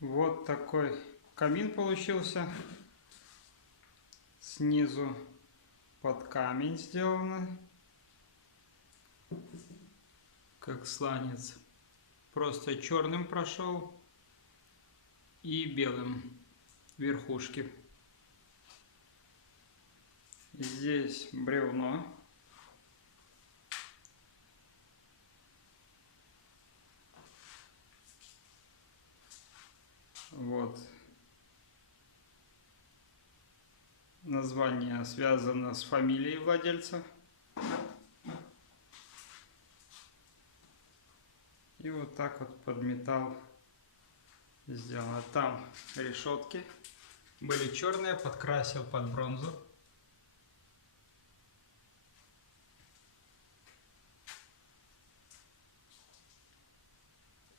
Вот такой камин получился. Снизу под камень сделано. Как сланец. Просто черным прошел и белым верхушки. Здесь бревно. Вот. Название связано с фамилией владельца. И вот так вот под металл сделано. Там решетки были черные, подкрасил под бронзу.